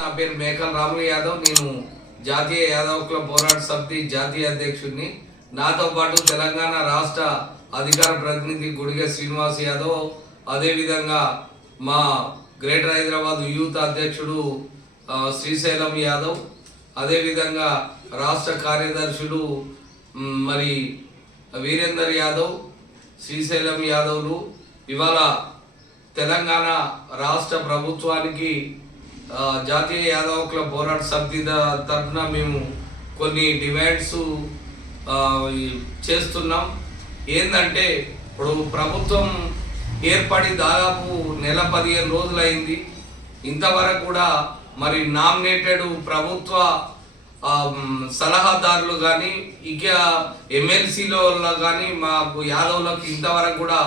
నా పేరు మేకల్ రాములు యాదవ్. నేను జాతీయ యాదవ్ క్లబ్ పోరాట సమితి జాతీయ అధ్యక్షుడిని. నాతో పాటు తెలంగాణ రాష్ట్ర అధికార ప్రతినిధి గుడిగ శ్రీనివాస్ యాదవ్, అదేవిధంగా మా గ్రేటర్ హైదరాబాద్ యూత్ అధ్యక్షుడు శ్రీశైలం యాదవ్, అదేవిధంగా రాష్ట్ర కార్యదర్శులు మరి వీరేందర్ యాదవ్, శ్రీశైలం యాదవ్లు ఇవాళ తెలంగాణ రాష్ట్ర ప్రభుత్వానికి జాతీయ యాదవ్ క్లబ్ పోరాట సమితి తరఫున మేము కొన్ని డిమాండ్స్ చేస్తున్నాం. ఏంటంటే ఇప్పుడు ప్రభుత్వం ఏర్పడి దాదాపు నెల 15 రోజులైంది. ఇంతవరకు కూడా మరి నామినేటెడ్ ప్రభుత్వ సలహాదారులు కానీ ఇక ఎమ్మెల్సీలో కానీ మాకు యాదవులకు ఇంతవరకు కూడా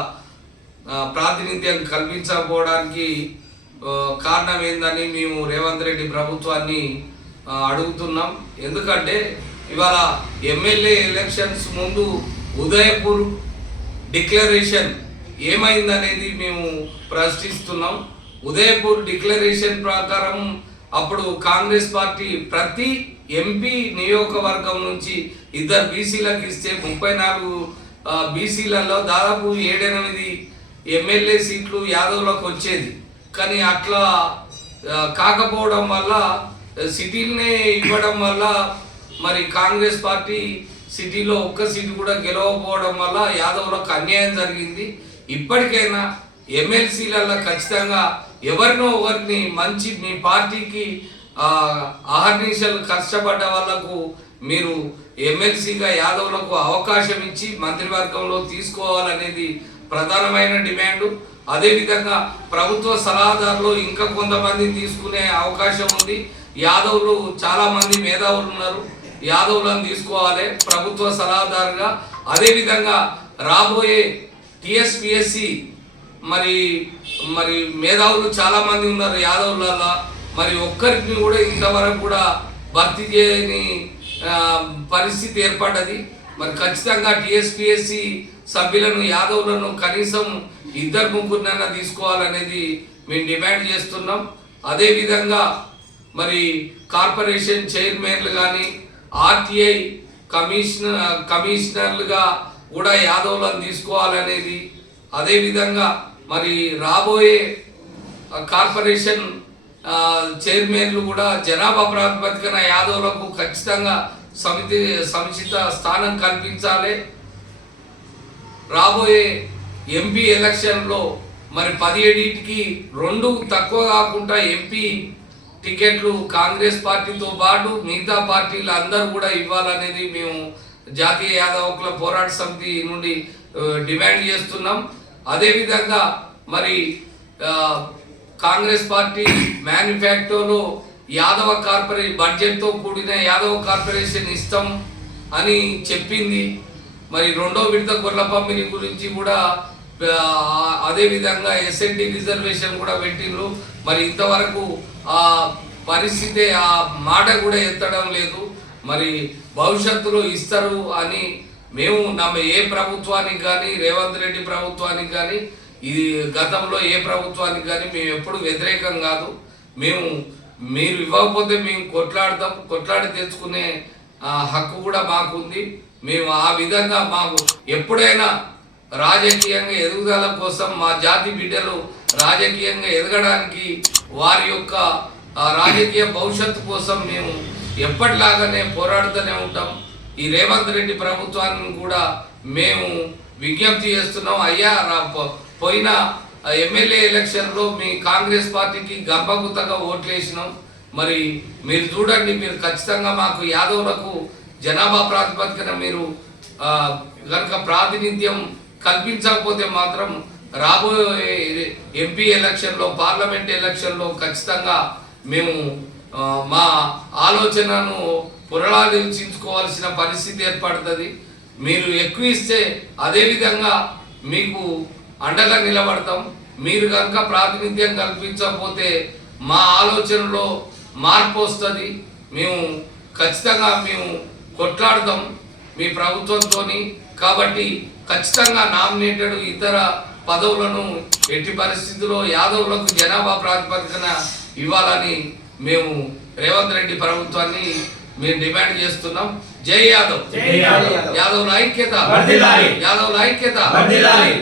ప్రాతినిధ్యం కల్పించకపోవడానికి కారణం ఏందని మేము రేవంత్ రెడ్డి ప్రభుత్వాన్ని అడుగుతున్నాం. ఎందుకంటే ఇవాళ ఎమ్మెల్యే ఎలక్షన్స్ ముందు ఉదయపూర్ డిక్లరేషన్ ఏమైందనేది మేము ప్రశ్నిస్తున్నాం. ఉదయపూర్ డిక్లరేషన్ ప్రకారం అప్పుడు కాంగ్రెస్ పార్టీ ప్రతి ఎంపీ నియోజకవర్గం నుంచి 2 బీసీలకు ఇస్తే 34 బీసీలలో దాదాపు 7-8 ఎమ్మెల్యే సీట్లు యాదవులకు వచ్చేది. కానీ అట్లా కాకపోవడం వల్ల సిటీలనే ఇవ్వడం వల్ల మరి కాంగ్రెస్ పార్టీ సిటీలో ఒక్క సీటు కూడా గెలవకపోవడం వల్ల యాదవులకు అన్యాయం జరిగింది. ఇప్పటికైనా ఎమ్మెల్సీలలో ఖచ్చితంగా ఎవరినో ఒకరిని మంచి మీ పార్టీకి అహర్నిశలు కష్టపడ్డ వాళ్లకు మీరు ఎమ్మెల్సీగా యాదవులకు అవకాశం ఇచ్చి మంత్రివర్గంలో తీసుకోవాలనేది ప్రధానమైన డిమాండ్. అదేవిధంగా ప్రభుత్వ సలహాదారులు ఇంకా కొంతమందిని తీసుకునే అవకాశం ఉంది. యాదవులు చాలా మంది మేధావులు ఉన్నారు, యాదవులను తీసుకోవాలి ప్రభుత్వ సలహాదారుగా. అదేవిధంగా రాబోయే టిఎస్పిఎస్సి మరి మరి మేధావులు చాలా మంది ఉన్నారు యాదవులలో, మరి ఒక్కరికి కూడా ఇంతవరకు కూడా భర్తీ చేయని పరిస్థితి ఏర్పడ్డది. మరి ఖచ్చితంగా టిఎస్పిఎస్సి సభ్యులను యాదవులను కనీసం 2-3 తీసుకోవాలనేది మేము డిమాండ్ చేస్తున్నాం. అదేవిధంగా మరి కార్పొరేషన్ చైర్మన్లు కానీ ఆర్టీఐ కమిషనర్లుగా కూడా యాదవులను తీసుకోవాలనేది, అదేవిధంగా మరి రాబోయే కార్పొరేషన్ చైర్మన్లు కూడా జనాభా ప్రాతిపదికన యాదవులకు ఖచ్చితంగా సముచిత స్థానం కల్పించాలి. రాబోయే ఎంపీ ఎలక్షన్లో మరి 17కి 2 తక్కువ కాకుండా ఎంపీ టికెట్లు కాంగ్రెస్ పార్టీతో పాటు మిగతా పార్టీలు అందరూ కూడా ఇవ్వాలనేది మేము జాతీయ యాదవ్ క్లబ్ పోరాట సమితి నుండి డిమాండ్ చేస్తున్నాం. అదేవిధంగా మరి కాంగ్రెస్ పార్టీ మేనిఫెస్టోలో యాదవ కార్పొరేషన్ బడ్జెట్తో కూడిన యాదవ కార్పొరేషన్ ఇస్తాం అని చెప్పింది. మరి 2వ విడత గొర్రెల పంపిణీ గురించి కూడా అదేవిధంగా ఎస్ఎన్టీ రిజర్వేషన్ కూడా పెట్టిండ్రు. మరి ఇంతవరకు ఆ పరిస్థితి ఆ మాట కూడా ఎత్తడం లేదు. మరి భవిష్యత్తులో ఇస్తారు అని మేము ఏ ప్రభుత్వానికి కానీ రేవంత్ రెడ్డి ప్రభుత్వానికి కానీ ఇది గతంలో ఏ ప్రభుత్వానికి కానీ మేము ఎప్పుడు వ్యతిరేకం కాదు. మీరు ఇవ్వకపోతే మేము కొట్లాడి తెచ్చుకునే హక్కు కూడా మాకుంది. మేము ఆ విధంగా మాకు ఎప్పుడైనా రాజకీయంగా ఎదుగుదల కోసం మా జాతి బిడ్డలు రాజకీయంగా ఎదగడానికి వారి యొక్క రాజకీయ భవిష్యత్తు కోసం మేము ఎప్పటిలాగానే పోరాడుతూనే ఉంటాం. ఈ రేవంత్ రెడ్డి ప్రభుత్వాన్ని కూడా మేము విజ్ఞప్తి చేస్తున్నాం. అయ్యా పోయిన ఎమ్మెల్యే ఎలక్షన్లో మీ కాంగ్రెస్ పార్టీకి గంపగుత్తగా ఓట్లేసినాం. మరి మీరు చూడండి, మీరు ఖచ్చితంగా మాకు యాదవులకు జనాభా ప్రాతిపదికన మీరు కనుక ప్రాతినిధ్యం కల్పించకపోతే మాత్రం రాబోయే ఎంపీ ఎలక్షన్లో పార్లమెంట్ ఎలక్షన్లో ఖచ్చితంగా మేము మా ఆలోచనను పునరాలోచించుకోవాల్సిన పరిస్థితి ఏర్పడుతుంది. మీరు ఎక్కువ ఇస్తే అదేవిధంగా మీకు అండగా నిలబడతాం. మీరు కనుక ప్రాతినిధ్యం కల్పించకపోతే మా ఆలోచనలో మార్పు వస్తుంది. మేము ఖచ్చితంగా కొట్లాడతాం మీ ప్రభుత్వంతో. కాబట్టి ఖచ్చితంగా నామినేటెడ్ ఇతర పదవులను ఎట్టి పరిస్థితుల్లో యాదవులకు జనాభా ప్రాతిపదికన ఇవ్వాలని మేము రేవంత్ రెడ్డి ప్రభుత్వాన్ని మేము డిమాండ్ చేస్తున్నాం. జై యాదవ్, జై యాదవ్, యాదవ్ ఐక్యత, వర్ధిల్లాలి, యాదవ్ ఐక్యత. వర్ధిల్లాలి.